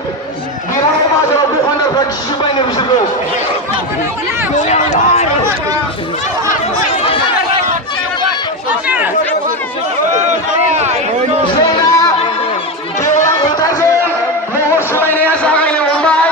देवालय बाजाराव दुकानदारफ्रा गिबायनो बिसोरखौ जोंना देवलां फोथारजों महर सोलायनाया जागायनो हमबाय।